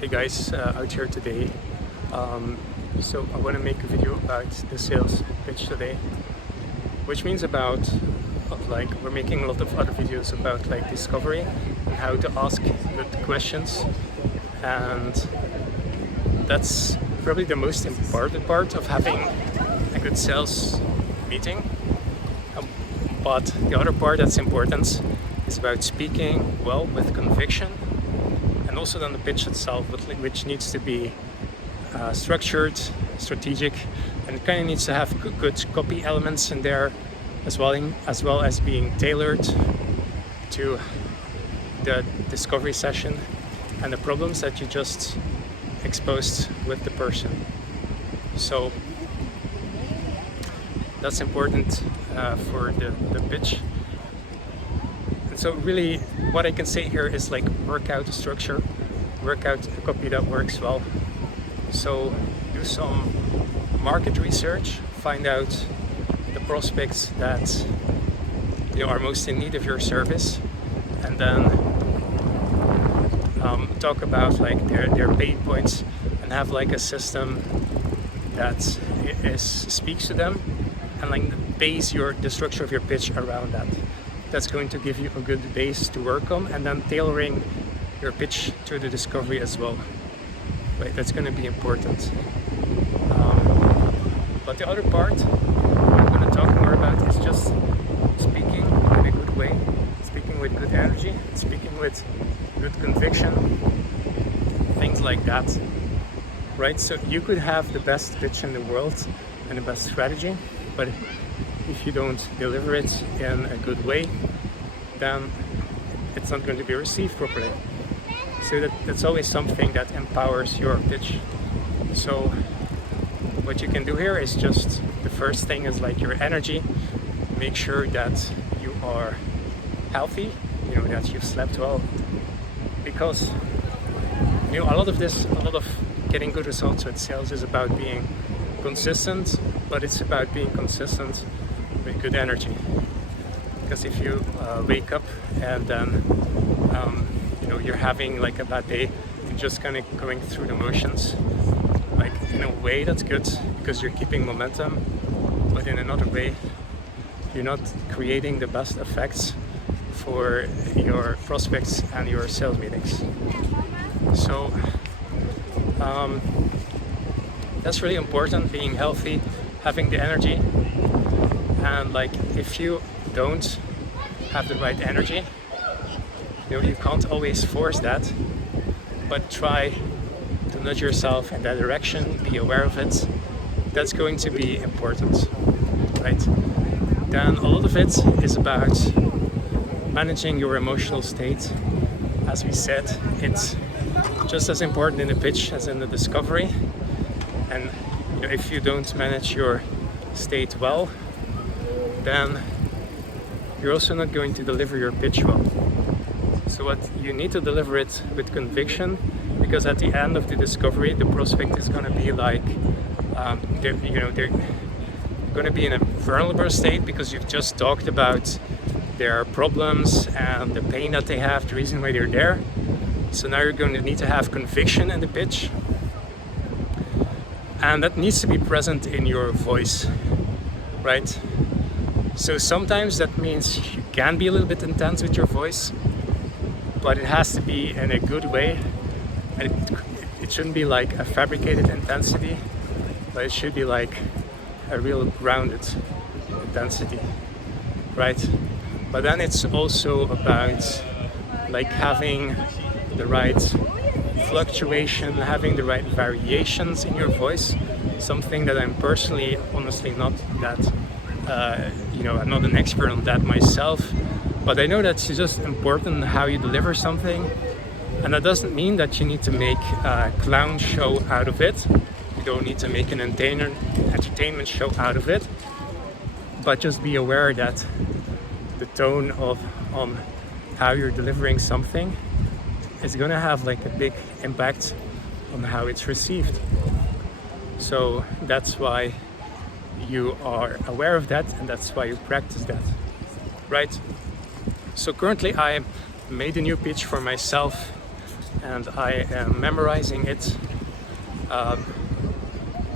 Hey guys, out here today. So I want to make a video about the sales pitch today, which means about like we're making a lot of other videos about like discovery and how to ask good questions, and that's probably the most important part of having a good sales meeting. But the other part that's important is about speaking well with conviction, and also then the pitch itself, which needs to be structured, strategic, and it kind of needs to have good copy elements in there as well as being tailored to the discovery session and the problems that you just exposed with the person. So that's important for the pitch. And so really what I can say here is like work out a structure, work out a copy that works well. So do some market research, find out the prospects that are most in need of your service, and then talk about like their pain points and have like a system that speaks to them, and like base the structure of your pitch around that. That's going to give you a good base to work on, and then tailoring your pitch to the discovery as well. Right, that's going to be important. But the other part I'm going to talk more about is just speaking in a good way, speaking with good energy, speaking with good conviction, things like that. Right, so you could have the best pitch in the world and the best strategy, but if you don't deliver it in a good way, then it's not going to be received properly. So that's always something that empowers your pitch. So what you can do here is just, the first thing is like your energy. Make sure that you are healthy, that you've slept well. Because a lot of getting good results with sales is about being consistent, but it's about being consistent with good energy. Because if you wake up and then you're having like a bad day and just kind of going through the motions, like in a way that's good because you're keeping momentum, but in another way you're not creating the best effects for your prospects and your sales meetings. So that's really important, being healthy, having the energy. And like if you don't have the right energy, you can't always force that, but try to nudge yourself in that direction, be aware of it. That's going to be important, right? Then a lot of it is about managing your emotional state. As we said, it's just as important in the pitch as in the discovery. And if you don't manage your state well, then you're also not going to deliver your pitch well. So what you need to deliver it with conviction, because at the end of the discovery, the prospect is going to be like, they're going to be in a vulnerable state because you've just talked about their problems and the pain that they have, the reason why they're there. So now you're going to need to have conviction in the pitch, and that needs to be present in your voice, right? So sometimes that means you can be a little bit intense with your voice, but it has to be in a good way, and it shouldn't be like a fabricated intensity, but it should be like a real grounded intensity, right? But then it's also about like having the right fluctuation, having the right variations in your voice, something that I'm personally honestly not that I'm not an expert on that myself, but I know that's just important how you deliver something. And that doesn't mean that you need to make a clown show out of it. You don't need to make an entertainment show out of it, but just be aware that the tone on how you're delivering something is going to have like a big impact on how it's received. So that's why you are aware of that, and that's why you practice that, right? So currently I made a new pitch for myself and I am memorizing it.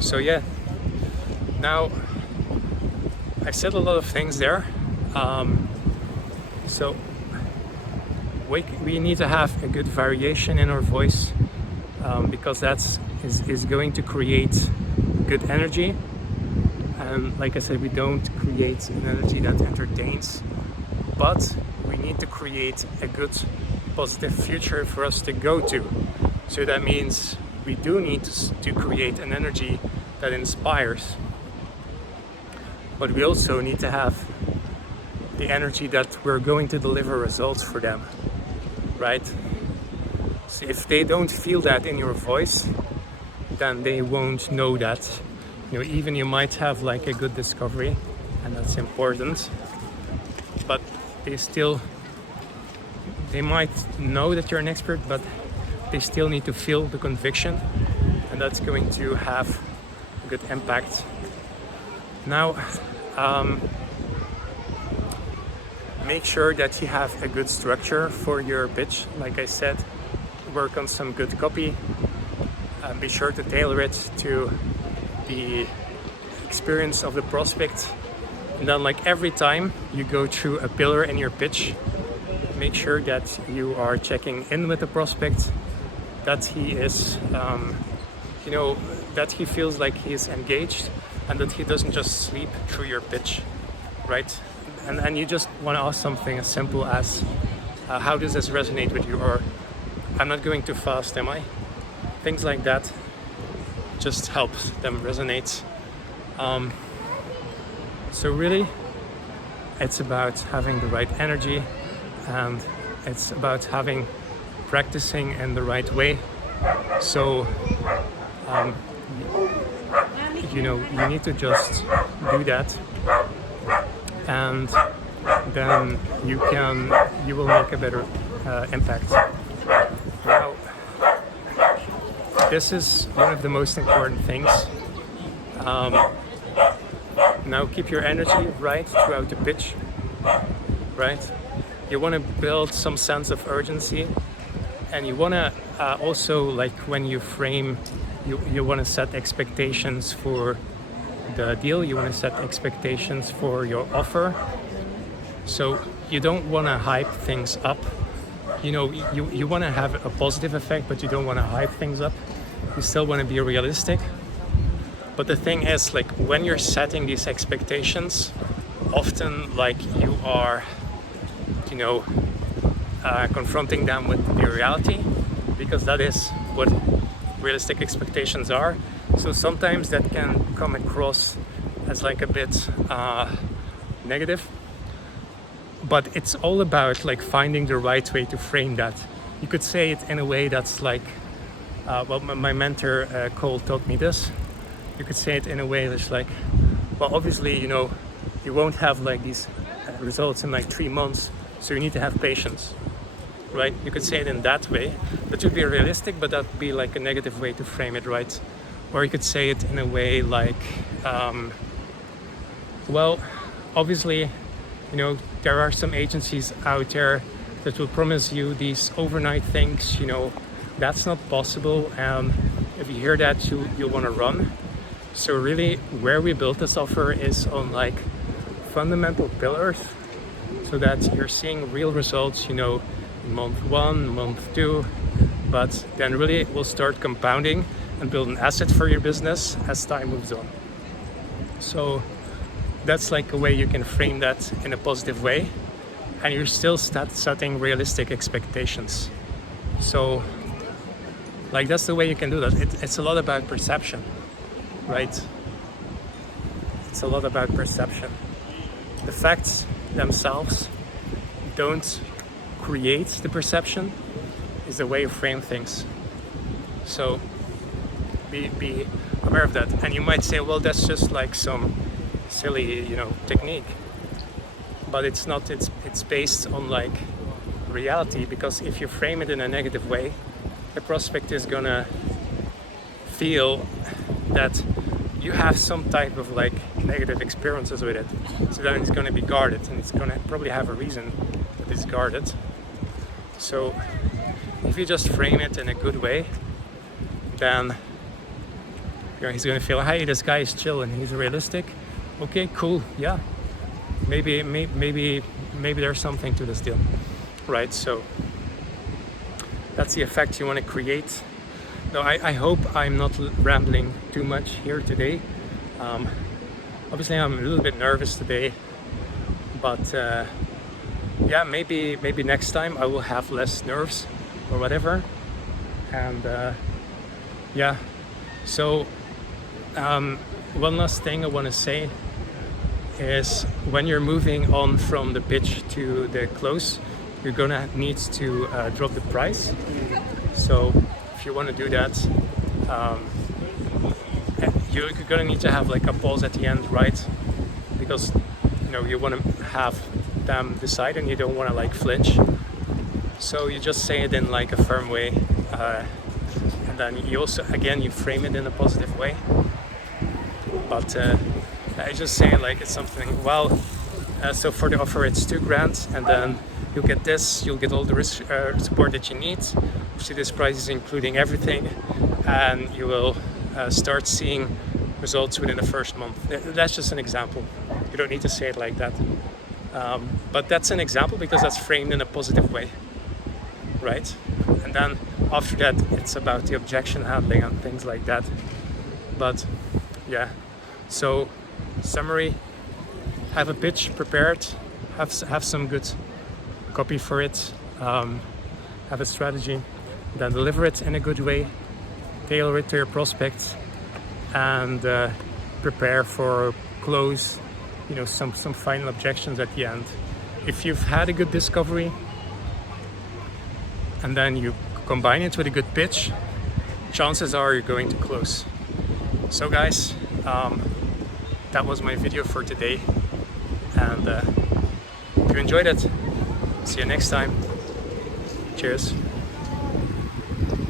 So yeah, now I said a lot of things there. So we need to have a good variation in our voice, because is going to create good energy. And like I said, we don't create an energy that entertains, but we need to create a good positive future for us to go to. So that means we do need to create an energy that inspires, but we also need to have the energy that we're going to deliver results for them, right? So if they don't feel that in your voice, then they won't know that. Even you might have like a good discovery, and that's important, but they might know that you're an expert, but they still need to feel the conviction, and that's going to have a good impact. Now, make sure that you have a good structure for your pitch. Like I said, work on some good copy. Be sure to tailor it to the experience of the prospect. And then, like every time you go through a pillar in your pitch, make sure that you are checking in with the prospect, that he is, that he feels like he's engaged, and that he doesn't just sleep through your pitch, right? And you just want to ask something as simple as, how does this resonate with you? Or, I'm not going too fast, am I? Things like that just helps them resonate. So really, it's about having the right energy, and it's about practicing in the right way. So, you need to just do that, and then you will make a better impact. Now, this is one of the most important things. Now keep your energy right throughout the pitch, right? You want to build some sense of urgency, and you want to also, like when you frame, you want to set expectations for the deal, you want to set expectations for your offer. So you don't want to hype things up. You want to have a positive effect, but you don't want to hype things up. You still want to be realistic. But the thing is, like when you're setting these expectations, often like you are, confronting them with the reality, because that is what realistic expectations are. So sometimes that can come across as like a bit negative. But it's all about like finding the right way to frame that. You could say it in a way that's like, my mentor Cole taught me this. You could say it in a way that's like, well, obviously, you won't have like these results in like 3 months, so you need to have patience, right? You could say it in that way. That would be realistic, but that would be like a negative way to frame it, right? Or you could say it in a way like, well, obviously, there are some agencies out there that will promise you these overnight things, that's not possible. If you hear that, you'll want to run. So really, where we built this offer is on like fundamental pillars, so that you're seeing real results, month 1, month 2, but then really it will start compounding and build an asset for your business as time moves on. So that's like a way you can frame that in a positive way, and you're still setting realistic expectations. So like that's the way you can do that. It's a lot about perception, right? It's a lot about perception. The facts themselves don't create the perception, is the way you frame things. So be aware of that. And you might say, well, that's just like some silly, technique. But it's not, it's based on like reality, because if you frame it in a negative way, the prospect is gonna feel that you have some type of like negative experiences with it. So then it's gonna be guarded, and it's gonna probably have a reason that it's guarded. So if you just frame it in a good way, then he's gonna feel, hey, this guy is chill and he's realistic. Okay, cool, yeah. Maybe there's something to this deal, right? So that's the effect you want to create. No, I hope I'm not rambling too much here today. Obviously, I'm a little bit nervous today, but yeah, maybe next time I will have less nerves or whatever. And yeah, so one last thing I want to say is when you're moving on from the pitch to the close, you're gonna need to drop the price. So if you want to do that, you're gonna need to have like a pause at the end, right? Because you want to have them decide and you don't want to like flinch. So you just say it in like a firm way, and then you also you frame it in a positive way. But I just say like it's something. Well, so for the offer it's $2,000, and then you'll get this. You'll get all the risk support that you need. See, this price is including everything, and you will start seeing results within the first month. That's just an example. You don't need to say it like that. But that's an example because that's framed in a positive way, right? And then after that, it's about the objection handling and things like that. But yeah, so summary: have a pitch prepared, have some good copy for it, have a strategy, then deliver it in a good way, tailor it to your prospects, and prepare for close, some final objections at the end. If you've had a good discovery and then you combine it with a good pitch, chances are you're going to close. So guys, that was my video for today, and if you enjoyed it, see you next time. Cheers.